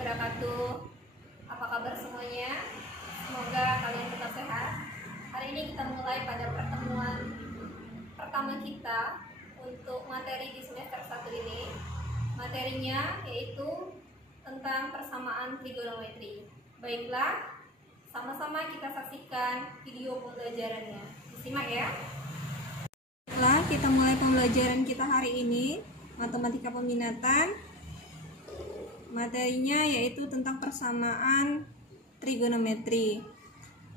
wabarakatuh. Apa kabar semuanya? Semoga kalian tetap sehat. Hari ini kita mulai pada pertemuan pertama kita untuk materi di semester 1 ini. Materinya yaitu tentang persamaan trigonometri. Baiklah, sama-sama kita saksikan video pembelajarannya. Disimak ya. Baiklah, kita mulai pembelajaran kita hari ini, matematika peminatan. Materinya yaitu tentang persamaan trigonometri.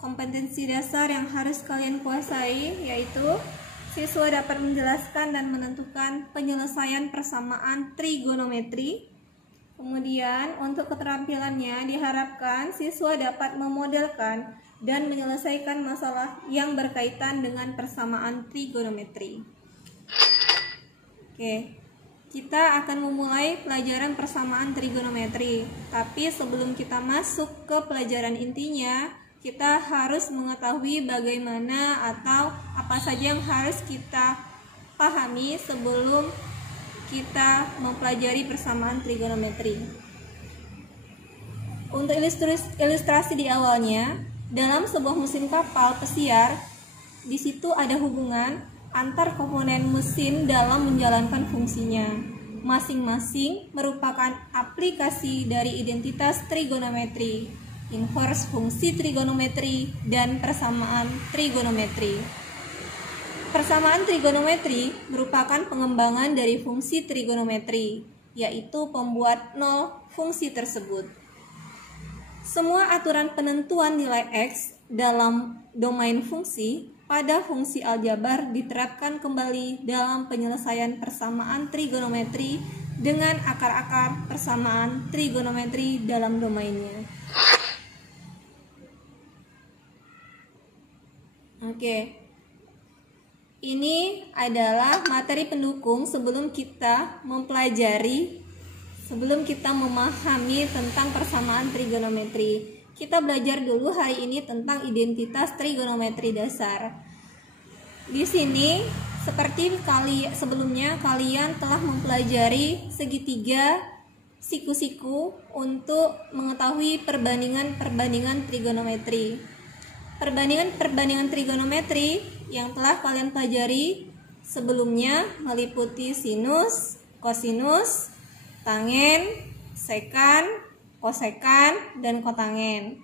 Kompetensi dasar yang harus kalian kuasai yaitu siswa dapat menjelaskan dan menentukan penyelesaian persamaan trigonometri. Kemudian untuk keterampilannya diharapkan siswa dapat memodelkan dan menyelesaikan masalah yang berkaitan dengan persamaan trigonometri. Oke. Kita akan memulai pelajaran persamaan trigonometri. Tapi sebelum kita masuk ke pelajaran intinya, kita harus mengetahui bagaimana atau apa saja yang harus kita pahami sebelum kita mempelajari persamaan trigonometri. Untuk ilustrasi di awalnya, dalam sebuah mesin kapal pesiar, di situ ada hubungan antar komponen mesin dalam menjalankan fungsinya. Masing-masing merupakan aplikasi dari identitas trigonometri, inverse fungsi trigonometri, dan persamaan trigonometri. Persamaan trigonometri merupakan pengembangan dari fungsi trigonometri, yaitu pembuat nol fungsi tersebut. Semua aturan penentuan nilai X dalam domain fungsi pada fungsi aljabar diterapkan kembali dalam penyelesaian persamaan trigonometri dengan akar-akar persamaan trigonometri dalam domainnya. Oke. Ini adalah materi pendukung sebelum kita memahami tentang persamaan trigonometri. Kita belajar dulu hari ini tentang identitas trigonometri dasar. Di sini, seperti sebelumnya, kalian telah mempelajari segitiga siku-siku untuk mengetahui perbandingan trigonometri. Perbandingan trigonometri yang telah kalian pelajari sebelumnya meliputi sinus, kosinus, tangen, sekan, kosekan, dan kotangen.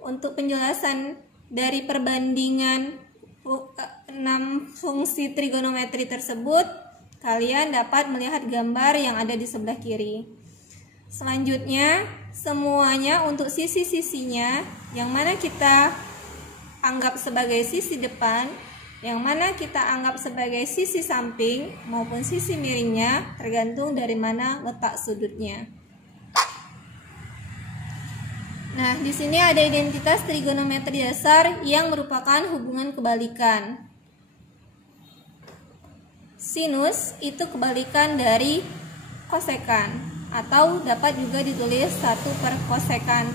Untuk penjelasan dari perbandingan 6 fungsi trigonometri tersebut, kalian dapat melihat gambar yang ada di sebelah kiri. Selanjutnya, semuanya untuk sisi-sisinya, yang mana kita anggap sebagai sisi depan, yang mana kita anggap sebagai sisi samping maupun sisi miringnya, tergantung dari mana letak sudutnya. Nah, di sini ada identitas trigonometri dasar yang merupakan hubungan kebalikan. Sinus itu kebalikan dari kosekan, atau dapat juga ditulis 1/kosekan.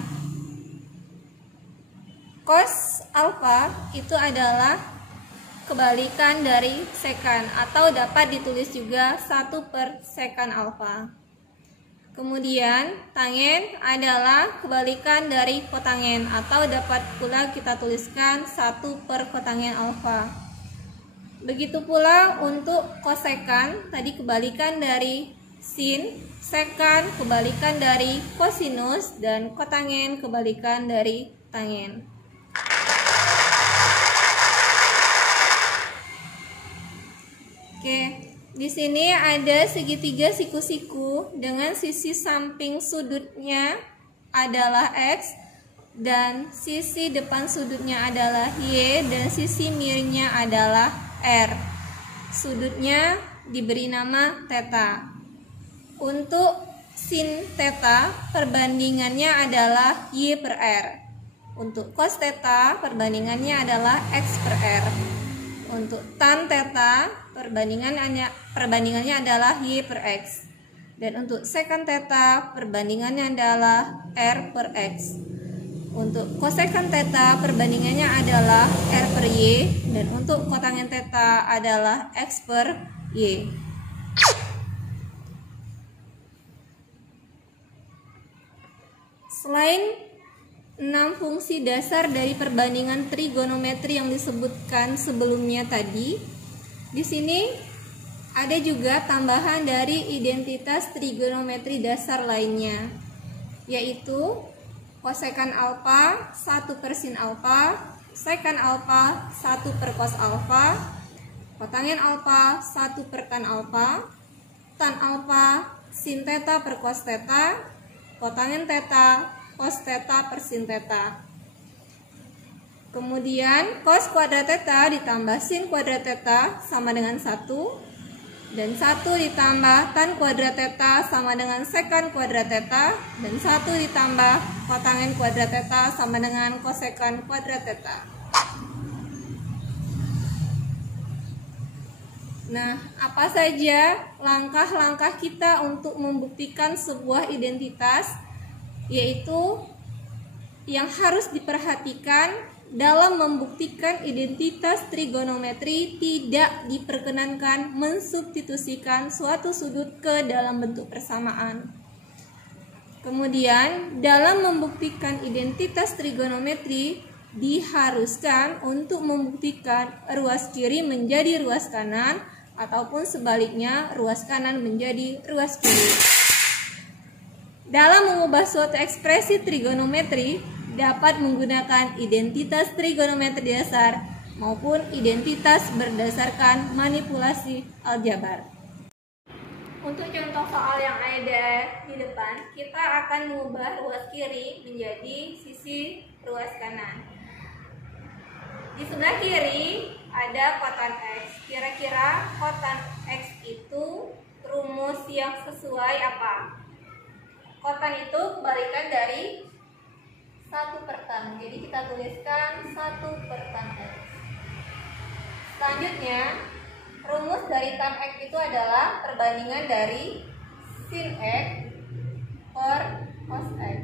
Cos alfa itu adalah kebalikan dari sekan, atau dapat ditulis juga 1/sekan alfa. Kemudian, tangen adalah kebalikan dari kotangen, atau dapat pula kita tuliskan 1/kotangen alfa. Begitu pula untuk kosekan, tadi kebalikan dari sin, sekan kebalikan dari kosinus, dan kotangen kebalikan dari tangen. Oke. Di sini ada segitiga siku-siku dengan sisi samping sudutnya adalah X dan sisi depan sudutnya adalah Y dan sisi miringnya adalah R. Sudutnya diberi nama theta. Untuk sin theta perbandingannya adalah Y/R. Untuk cos theta perbandingannya adalah X/R. Untuk tan theta perbandingannya adalah Y/X. Dan untuk sekan theta perbandingannya adalah R/X. Untuk kosekan theta perbandingannya adalah R/Y. Dan untuk kotangen theta adalah X/Y. Selain 6 fungsi dasar dari perbandingan trigonometri yang disebutkan sebelumnya tadi, di sini ada juga tambahan dari identitas trigonometri dasar lainnya, yaitu kosekan alfa 1 per sin alfa, sekan alfa 1 per cos alfa, kotangen alfa 1 per tan alfa sin theta per cos theta, kotangen theta cos theta per sin theta. Kemudian cos kuadrat theta ditambah sin kuadrat theta sama dengan 1, dan 1 ditambah tan kuadrat theta sama dengan sekan kuadrat theta, dan 1 ditambah kotangen kuadrat theta sama dengan kosekan kuadrat theta. Nah, apa saja langkah-langkah kita untuk membuktikan sebuah identitas, yaitu yang harus diperhatikan dalam membuktikan identitas trigonometri tidak diperkenankan mensubstitusikan suatu sudut ke dalam bentuk persamaan. Kemudian, dalam membuktikan identitas trigonometri diharuskan untuk membuktikan ruas kiri menjadi ruas kanan ataupun sebaliknya ruas kanan menjadi ruas kiri. Dalam mengubah suatu ekspresi trigonometri dapat menggunakan identitas trigonometri dasar maupun identitas berdasarkan manipulasi aljabar. Untuk contoh soal yang ada di depan, kita akan mengubah ruas kiri menjadi sisi ruas kanan. Di sebelah kiri ada kotan X. Kira-kira kotan X itu rumus yang sesuai apa? Kotan itu kebalikan dari 1 per tan. Jadi kita tuliskan 1 per tan X. Selanjutnya, rumus dari tan X itu adalah perbandingan dari sin X per cos X.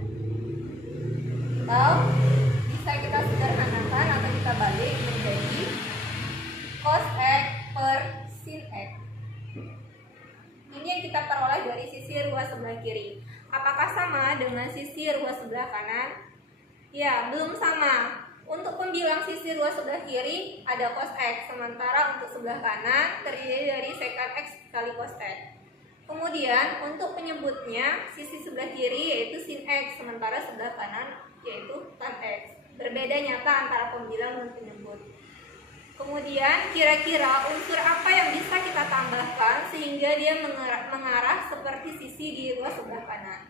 Atau bisa kita sederhanakan atau kita balik menjadi cos X per sin X. Ini yang kita peroleh dari sisi ruas sebelah kiri. Apakah sama dengan sisi ruas sebelah kanan? Ya, belum sama. Untuk pembilang sisi ruas sebelah kiri ada cos X, sementara untuk sebelah kanan terdiri dari sekan X kali cos X. Kemudian untuk penyebutnya sisi sebelah kiri yaitu sin X, sementara sebelah kanan yaitu tan X. Berbeda nyata antara pembilang dan penyebut. Kemudian kira-kira unsur apa yang bisa kita tambahkan sehingga dia mengarah seperti sisi di ruas sebelah kanan.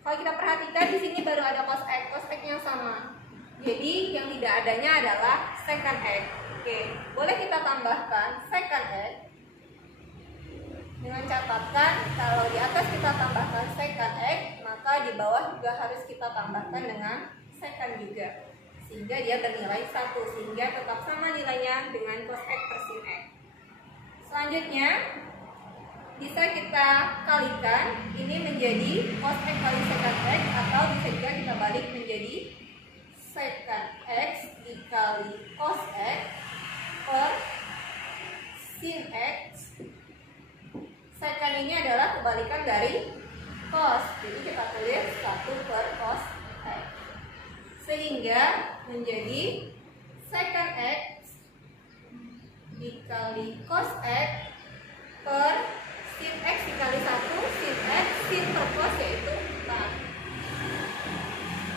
Kalau kita perhatikan di sini baru ada cos X yang sama. Jadi yang tidak adanya adalah sekan X. Oke, boleh kita tambahkan sekan X dengan catatan kalau di atas kita tambahkan sekan X, maka di bawah juga harus kita tambahkan dengan sekan juga, sehingga dia bernilai 1, sehingga tetap sama nilainya dengan cos X per sin X. Selanjutnya bisa kita kalikan ini menjadi cos X kali sekan X, atau bisa juga kita balik menjadi sekan X dikali cos X per sin X. Sekan ini adalah kebalikan dari cos, jadi kita tulis 1 per cos X, sehingga menjadi sekan X dikali cos X per sin X dikali 1 sin X sin per cos yaitu tan.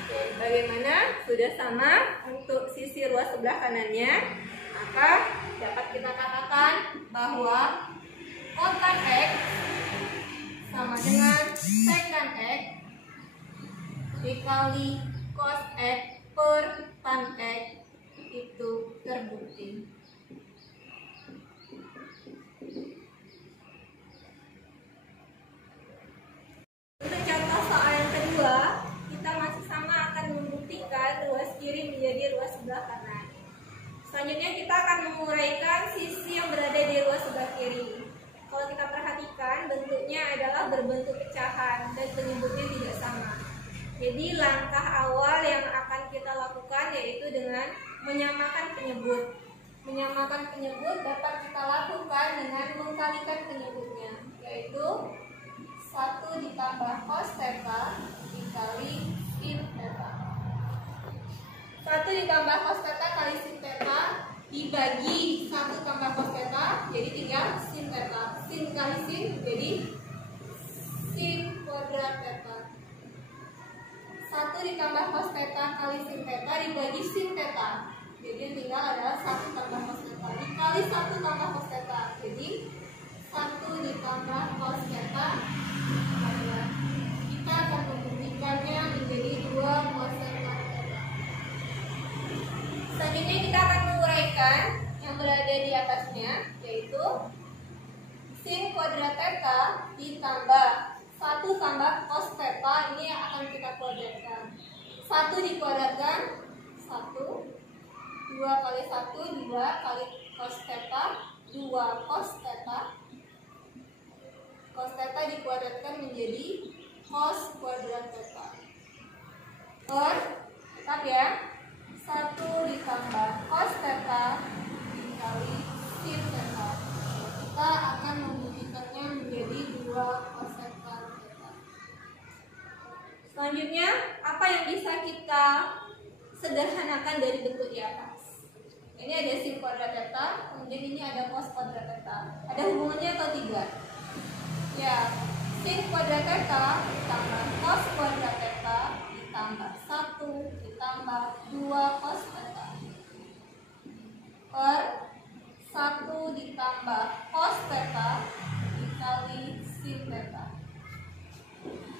Oke, bagaimana? Sudah sama untuk sisi ruas sebelah kanannya, maka dapat kita katakan bahwa kotan X sama dengan sekan X dikali cos X per tan X itu terbukti. Untuk contoh soal yang kedua, kita masih sama akan membuktikan ruas kiri menjadi ruas sebelah kanan. Selanjutnya kita akan menguraikan sisi yang berada di ruas sebelah kiri. Kalau kita perhatikan, bentuknya adalah berbentuk pecahan dan penyebutnya tidak sama. Jadi langkah awal yang akan kita lakukan yaitu dengan menyamakan penyebut. Menyamakan penyebut dapat kita lakukan dengan mengkalikan penyebutnya, yaitu 1 ditambah cos theta dikali sin 1 ditambah cos theta kali sin theta dibagi 1 tambah cos theta, jadi tinggal sin theta. Sin kali sin jadi sin kuadrat theta. 1 ditambah cos theta kali sin theta dibagi sin theta, jadi yang tinggal adalah 1 tambah cos theta dikali 1 tambah cos theta, jadi 1 ditambah cos theta. Kita akan membuktikannya menjadi 2 cos theta. Selanjutnya kita akan menguraikan yang berada di atasnya, yaitu sin kuadrat theta ditambah 1 tambah cos theta. Ini yang akan kita kuadratkan. 1 dikuadratkan 1, 2 kali 1 2 kali cos theta, 2 cos theta. Cos theta dikuadratkan menjadi cos kuadrat theta. Per, tetap ya, 1 ditambah cos theta dikali sin theta. Kita akan membuktikannya menjadi 2 cos theta. Selanjutnya, apa yang bisa kita sederhanakan dari bentuk di atas? Ini ada sin kuadrat theta, kemudian ini ada cos kuadrat theta. Ada hubungannya atau tidak? Ya, sin kuadrat theta ditambah cos kuadrat theta ditambah 1 ditambah 2 cos theta per 1 ditambah cos theta dikali sin theta.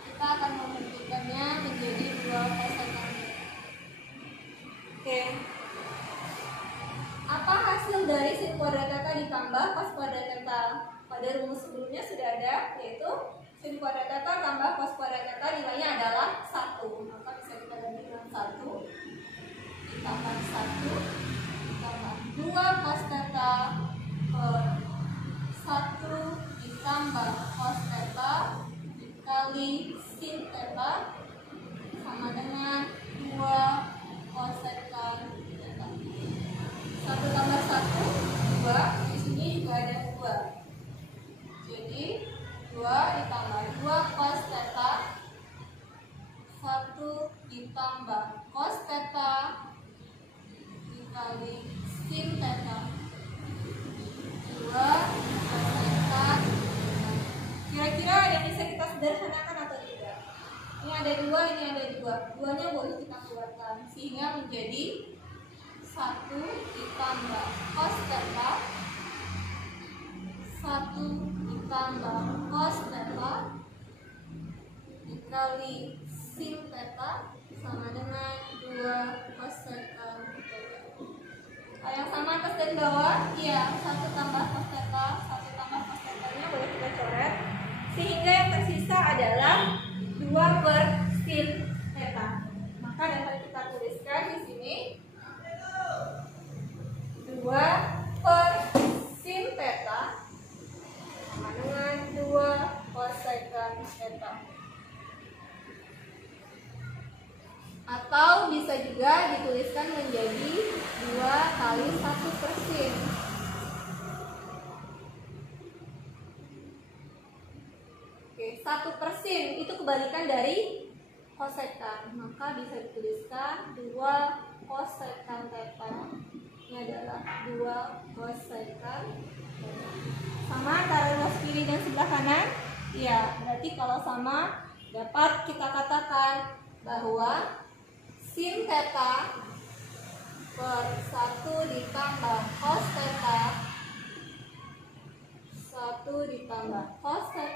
Kita akan membuktikannya menjadi 2 cos theta. Oke. Apa hasil dari sin kuadrat theta ditambah cos kuadrat theta? Pada rumus sebelumnya sudah ada, yaitu sin kuadrat theta tambah cos kuadrat theta nilainya adalah 1. Maka bisa kita ganti dengan 1 ditambah 1 ditambah 2 cos theta per 1 ditambah cos theta dikali sin theta sama dengan 2 cos theta. 1 tambah 1 2, di sini juga ada 2. Jadi 2 ditambah 2 cos theta, 1 ditambah cos theta dikali sin theta, 2 cos theta. Kira-kira ada yang bisa kita sederhanakan atau tidak? Ini ada 2, ini ada 2. 2-nya boleh kita keluarkan sehingga menjadi 1 ditambah cos theta, 1 ditambah cos theta dikali sin theta sama dengan 2 cos theta. Yang sama atas dan bawah, iya, 1 tambah cos theta, 1 tambah cos theta-nya boleh kita coret, sehingga yang tersisa adalah 2 per sin theta. Maka dapat kita tuliskan di sini 2 per sin theta sama dengan 2 cosecant theta. Atau bisa juga dituliskan menjadi 2 kali 1 per sin. Oke, 1 per sin itu kebalikan dari cosecant. Maka bisa dituliskan 2 cosecant theta. Ini adalah 2 cosecant sama antara ruas kiri dan sebelah kanan. Iya, berarti kalau sama dapat kita katakan bahwa sin theta per 1 ditambah cos theta 1 ditambah cos theta